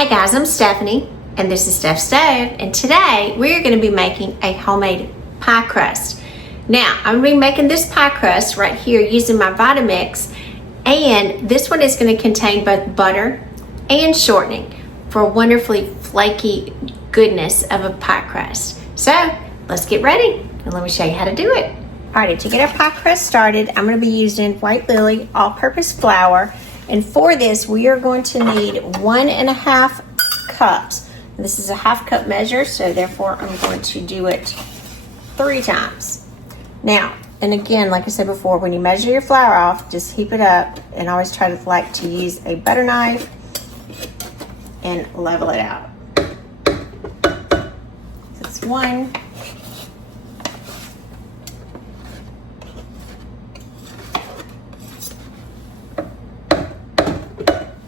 Hi guys, I'm Stephanie and this is Steph's Stove, and today we're going to be making a homemade pie crust. Now I'm going to be making this pie crust right here using my Vitamix, and this one is going to contain both butter and shortening for a wonderfully flaky goodness of a pie crust. So let's get ready and let me show you how to do it. Alrighty, to get our pie crust started, I'm going to be using White Lily all-purpose flour. And for this, we are going to need 1.5 cups. This is a half cup measure, so therefore I'm going to do it 3 times. Now, and again, like I said before, when you measure your flour off, just heap it up, and always try to like to use a butter knife and level it out. That's 1.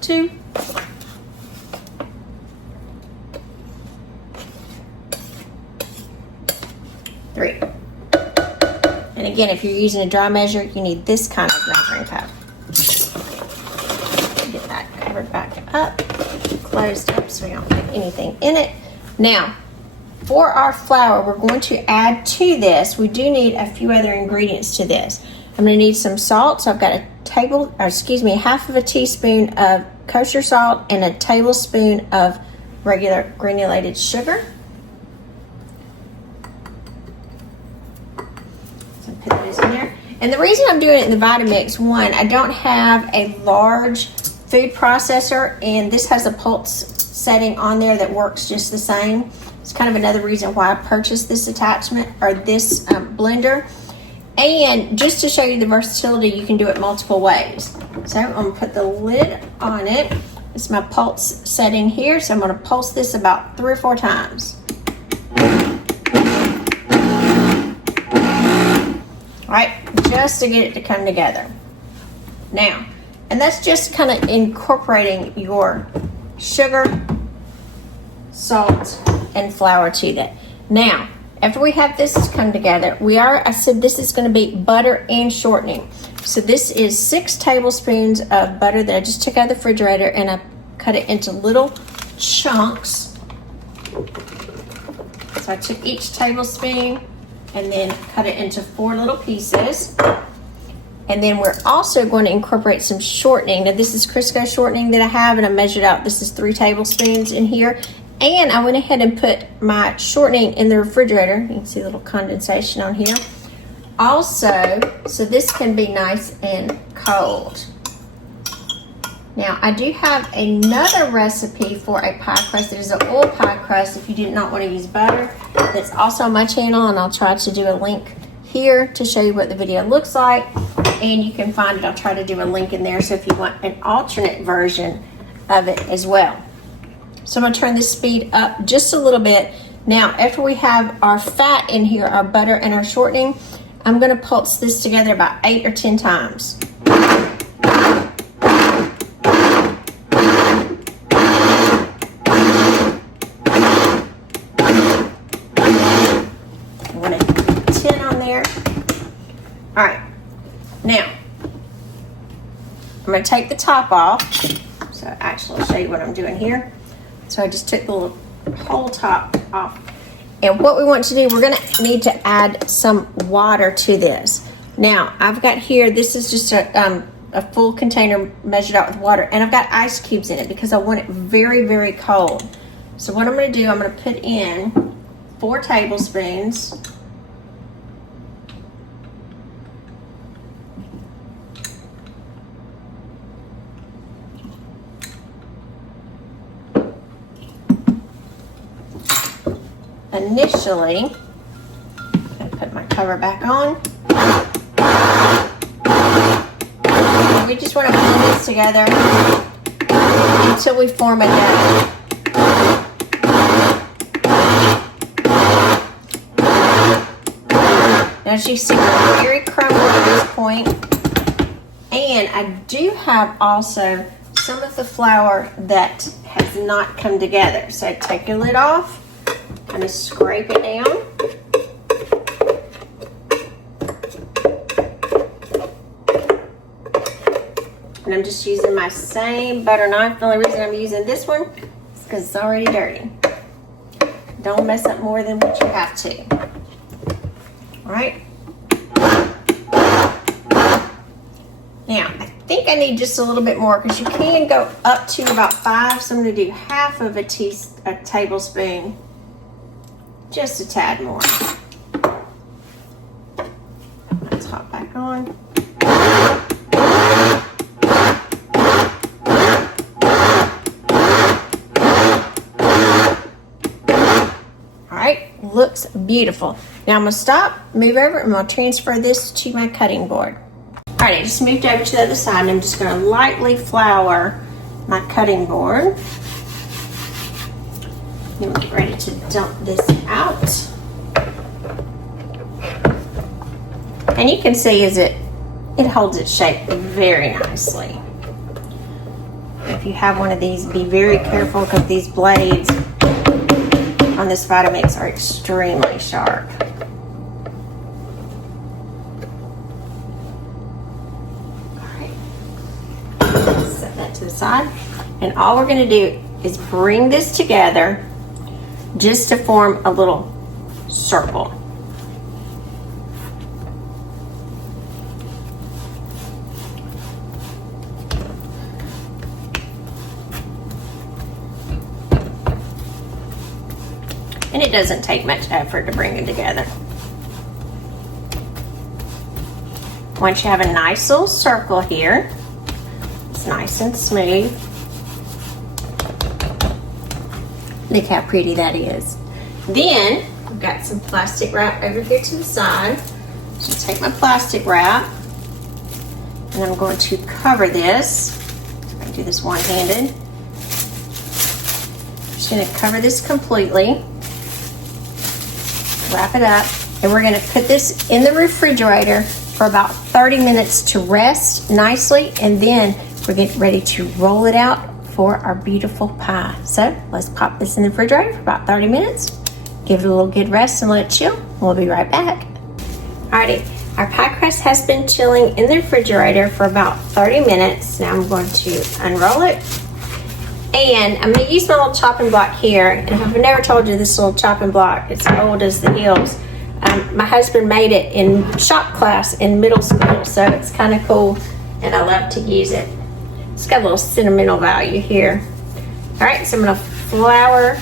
2, 3. And again, if you're using a dry measure, you need this kind of measuring cup. Get that covered back up, closed up so we don't have anything in it. Now, for our flour, we're going to add to this, we do need a few other ingredients to this. I'm going to need some salt, so I've got half of a teaspoon of kosher salt and a tablespoon of regular granulated sugar. So put those in there. And the reason I'm doing it in the Vitamix, one, I don't have a large food processor, and this has a pulse setting on there that works just the same. It's kind of another reason why I purchased this attachment, or this blender. And just to show you the versatility, you can do it multiple ways. So I'm going to put the lid on it. It's my pulse setting here, so I'm going to pulse this about 3 or 4 times. All right, just to get it to come together. Now, and that's just kind of incorporating your sugar, salt, and flour to that. Now, after we have this come together, I said this is going to be butter and shortening. So this is 6 tablespoons of butter that I just took out of the refrigerator, and I cut it into little chunks. So I took each tablespoon and then cut it into 4 little pieces. And then we're also going to incorporate some shortening. Now this is Crisco shortening that I have, and I measured out, this is 3 tablespoons in here. And I went ahead and put my shortening in the refrigerator. You can see a little condensation on here. Also, so this can be nice and cold. Now, I do have another recipe for a pie crust. It is an oil pie crust if you did not want to use butter. That's also on my channel, and I'll try to do a link here to show you what the video looks like. And you can find it. I'll try to do a link in there, so if you want an alternate version of it as well. So I'm going to turn the speed up just a little bit. Now, after we have our fat in here, our butter and our shortening, I'm going to pulse this together about 8 or 10 times. I want a 10 on there. All right. Now, I'm going to take the top off. So actually, I'll show you what I'm doing here. So I just took the little whole top off. And what we want to do, we're going to need to add some water to this. Now, I've got here, this is just a full container measured out with water. And I've got ice cubes in it because I want it very, very cold. So what I'm going to do, I'm going to put in 4 tablespoons. Initially, I'm going to put my cover back on. We just want to blend this together until we form a dough. Now, as you see, we're very crumbled at this point. And I do have also some of the flour that has not come together. So take your lid off. Kind of scrape it down. And I'm just using my same butter knife. The only reason I'm using this one is because it's already dirty. Don't mess up more than what you have to. All right. Now, I think I need just a little bit more because you can go up to about 5. So I'm going to do half of a tablespoon, just a tad more. Let's hop back on. All right, looks beautiful. Now I'm going to stop, move over, and I'm going to transfer this to my cutting board. All right, I just moved over to the other side, and I'm just going to lightly flour my cutting board. Then we'll get ready to dump this out. And you can see as it holds its shape very nicely. If you have one of these, be very careful because these blades on this Vitamix are extremely sharp. Set that to the side, and all we're going to do is bring this together just to form a little circle. And it doesn't take much effort to bring it together. Once you have a nice little circle here, nice and smooth. Look how pretty that is. Then I've got some plastic wrap over here to the side. So take my plastic wrap and I'm going to cover this. I can do this one-handed. I'm just going to cover this completely. Wrap it up, and we're going to put this in the refrigerator for about 30 minutes to rest nicely, and then we're getting ready to roll it out for our beautiful pie. So let's pop this in the refrigerator for about 30 minutes, give it a little good rest and let it chill. We'll be right back. Alrighty, our pie crust has been chilling in the refrigerator for about 30 minutes. Now I'm going to unroll it, and I'm going to use my little chopping block here. And if I've never told you, this little chopping block, it's old as the hills. My husband made it in shop class in middle school, so it's kind of cool, and I love to use it. It's got a little sentimental value here. All right, so I'm going to flour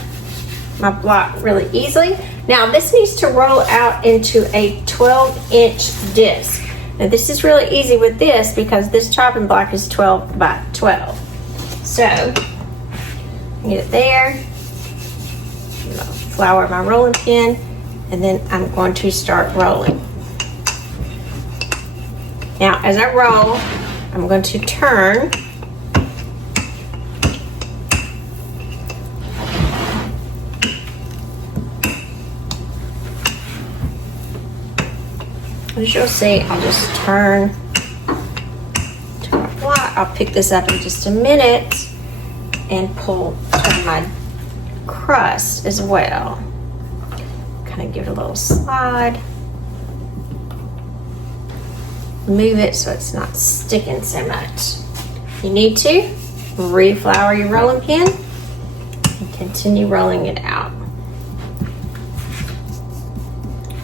my block really easily. Now this needs to roll out into a 12-inch disc. Now this is really easy with this because this chopping block is 12 by 12. So get it there. I'm going to flour my rolling pin, and then I'm going to start rolling. Now as I roll, I'm going to turn. As you'll see, I'll just turn to my block. I'll pick this up in just a minute and pull my crust as well. Kind of give it a little slide. Move it so it's not sticking so much. You need to reflour your rolling pin and continue rolling it out.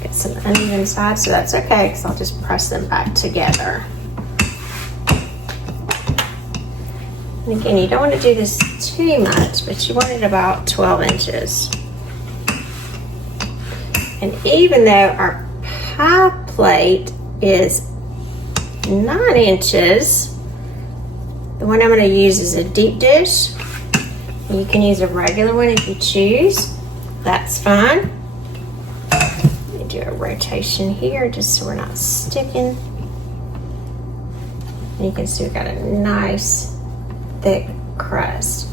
Get some uneven sides, so that's okay because I'll just press them back together. And again, you don't want to do this too much, but you want it about 12 inches. And even though our pie plate is 9 inches, the one I'm going to use is a deep dish. You can use a regular one if you choose. That's fine. Let me do a rotation here just so we're not sticking. And you can see we've got a nice thick crust.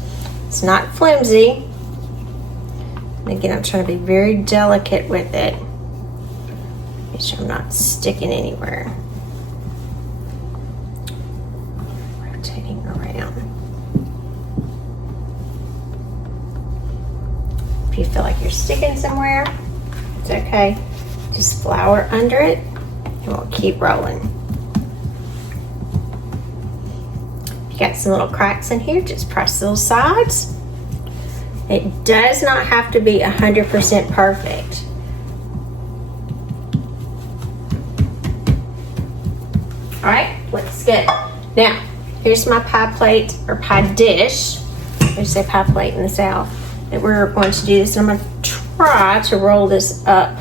It's not flimsy. And again, I'm trying to be very delicate with it. Make sure I'm not sticking anywhere. Rotating around. If you feel like you're sticking somewhere, it's okay. Just flour under it and we'll keep rolling. If you got some little cracks in here, just press those sides It does not have to be 100% perfect. All right, looks good. Now, here's my pie plate or pie dish. We say pie plate in the South. And we're going to do this. I'm going to try to roll this up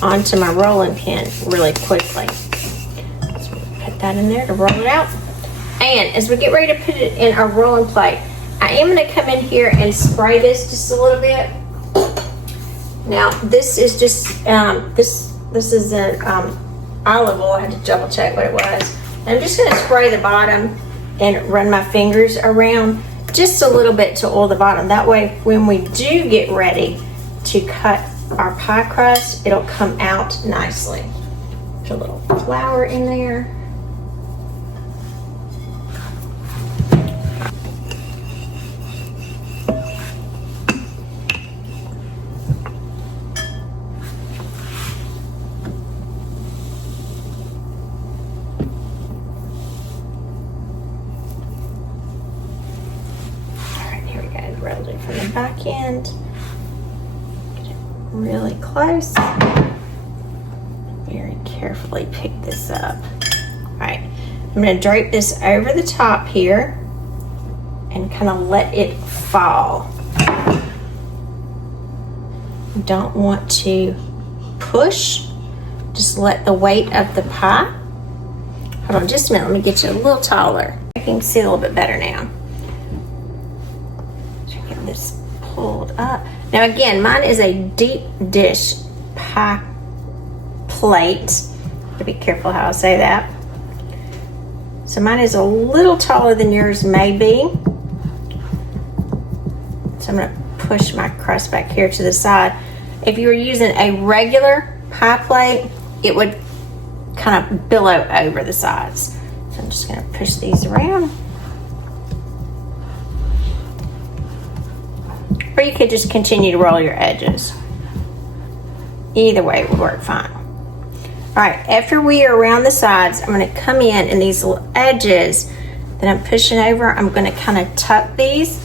onto my rolling pin really quickly. So put that in there to roll it out. And as we get ready to put it in our rolling plate, I am going to come in here and spray this just a little bit. Now, this is just this is an olive oil. I had to double check what it was. And I'm just going to spray the bottom and run my fingers around just a little bit to oil the bottom. That way, when we do get ready to cut our pie crust, it'll come out nicely. Put a little flour in there. Rolled it from the back end. Get it really close. Very carefully pick this up. All right, I'm going to drape this over the top here and kind of let it fall. You don't want to push. Just let the weight of the pie. Hold on just a minute. Let me get you a little taller. I can see a little bit better now. This pulled up. Now again, mine is a deep dish pie plate. To be careful how I say that. So mine is a little taller than yours may be. So I'm going to push my crust back here to the side. If you were using a regular pie plate, it would kind of billow over the sides. So I'm just going to push these around. Or you could just continue to roll your edges. Either way would work fine. All right, after we are around the sides, I'm going to come in and these little edges that I'm pushing over, I'm going to kind of tuck these,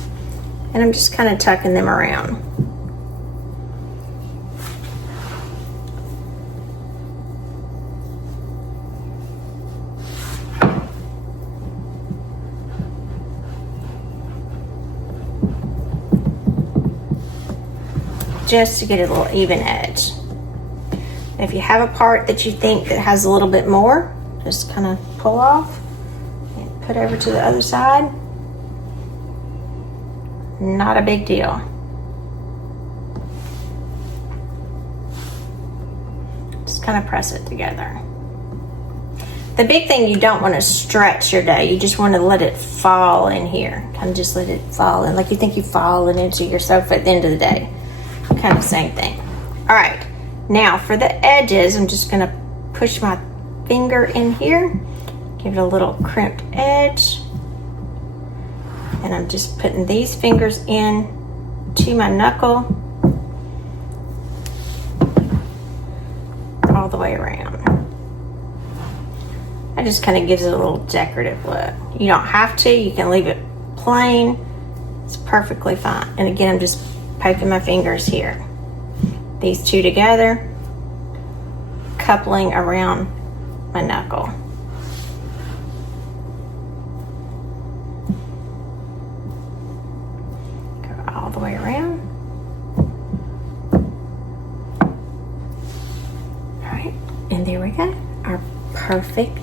and I'm just kind of tucking them around. Just to get a little even edge. If you have a part that you think that has a little bit more, just kind of pull off and put over to the other side. Not a big deal. Just kind of press it together. The big thing, you don't want to stretch your dough. You just want to let it fall in here. Kind of just let it fall in, like you think you're falling into your sofa at the end of the day. Kind of same thing. All right, now for the edges, I'm just going to push my finger in here, give it a little crimped edge, and I'm just putting these fingers in to my knuckle all the way around. That just kind of gives it a little decorative look. You don't have to, you can leave it plain. It's perfectly fine. And again, I'm just poking my fingers here. These two together, coupling around my knuckle. Go all the way around. All right, and there we go. Our perfect,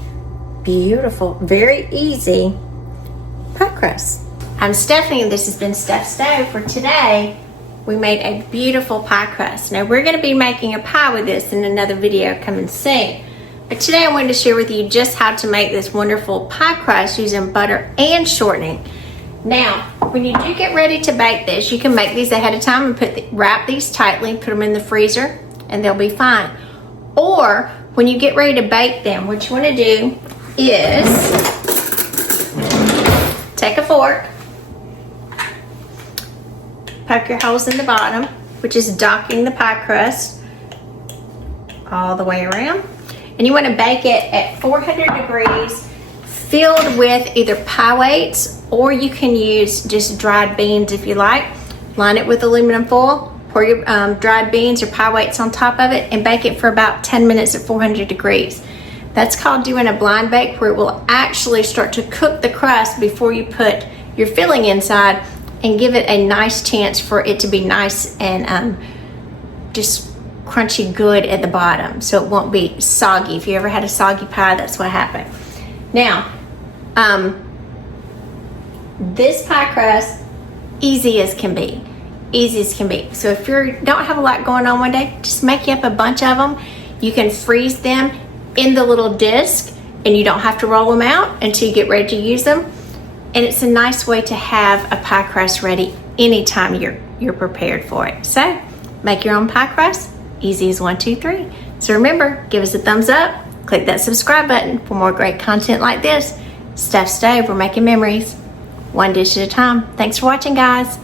beautiful, very easy pie crust. I'm Stephanie, and this has been Steph Stove. For today, we made a beautiful pie crust. Now we're going to be making a pie with this in another video coming soon. But today I wanted to share with you just how to make this wonderful pie crust using butter and shortening. Now, when you do get ready to bake this, you can make these ahead of time and wrap these tightly, put them in the freezer, and they'll be fine. Or when you get ready to bake them, what you want to do is take a fork, poke your holes in the bottom, which is docking the pie crust all the way around. And you want to bake it at 400 degrees, filled with either pie weights, or you can use just dried beans if you like. line it with aluminum foil, pour your dried beans or pie weights on top of it, and bake it for about 10 minutes at 400 degrees. That's called doing a blind bake, where it will actually start to cook the crust before you put your filling inside and give it a nice chance for it to be nice and just crunchy good at the bottom, so it won't be soggy. If you ever had a soggy pie, that's what happened. Now, this pie crust, easy as can be. Easy as can be. So if you don't have a lot going on one day, just make you up a bunch of them. You can freeze them in the little disc, and you don't have to roll them out until you get ready to use them. And it's a nice way to have a pie crust ready anytime you're prepared for it. So make your own pie crust, easy as 1, 2, 3. So remember, give us a thumbs up, click that subscribe button for more great content like this. Steph Stove, we're making memories, one dish at a time. Thanks for watching, guys.